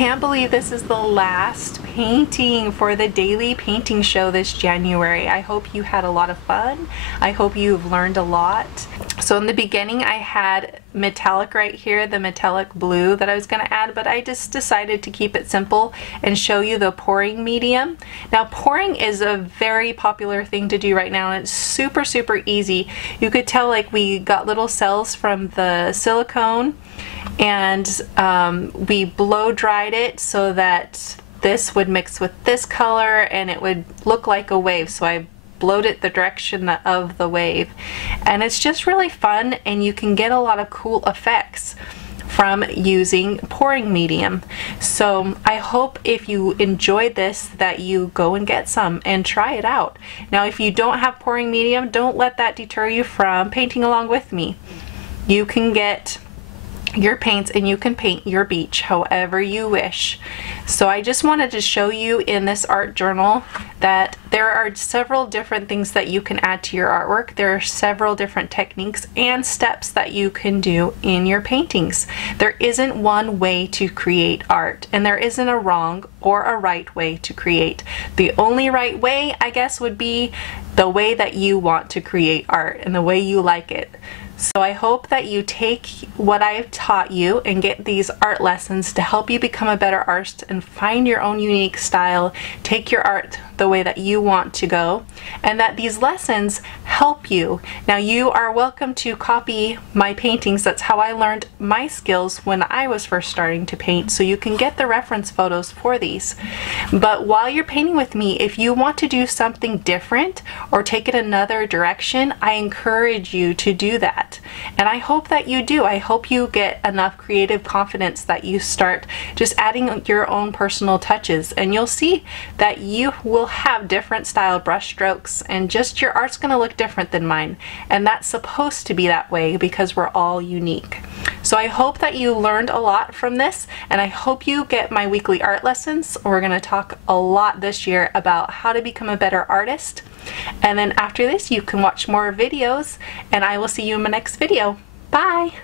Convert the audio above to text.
can't believe this is the last painting for the daily painting show this January. I hope you had a lot of fun. I hope you've learned a lot. So in the beginning I had metallic right here, the metallic blue that I was going to add, but I just decided to keep it simple and show you the pouring medium. Now pouring is a very popular thing to do right now, and it's super easy. You could tell like we got little cells from the silicone, and we blow dried it so that this would mix with this color and it would look like a wave. So I blowed it the direction of the wave, and it's just really fun, and you can get a lot of cool effects from using pouring medium. So I hope if you enjoyed this that you go and get some and try it out. Now if you don't have pouring medium, don't let that deter you from painting along with me. You can get your paints and you can paint your beach however you wish. So I just wanted to show you in this art journal that there are several different things that you can add to your artwork. There are several different techniques and steps that you can do in your paintings. There isn't one way to create art, and there isn't a wrong or a right way to create. The only right way, I guess, would be the way that you want to create art and the way you like it. So I hope that you take what I've taught you and get these art lessons to help you become a better artist and find your own unique style, take your art the way that you want to go, and that these lessons help you. Now you are welcome to copy my paintings. That's how I learned my skills when I was first starting to paint, so you can get the reference photos for these. But while you're painting with me, if you want to do something different or take it another direction, I encourage you to do that. And I hope that you do. I hope you get enough creative confidence that you start just adding your own personal touches, and you'll see that you will have different style brush strokes, and just your art's going to look different than mine, and that's supposed to be that way because we're all unique. So I hope that you learned a lot from this, and I hope you get my weekly art lessons. We're going to talk a lot this year about how to become a better artist, and then after this you can watch more videos, and I will see you in my next video. Bye!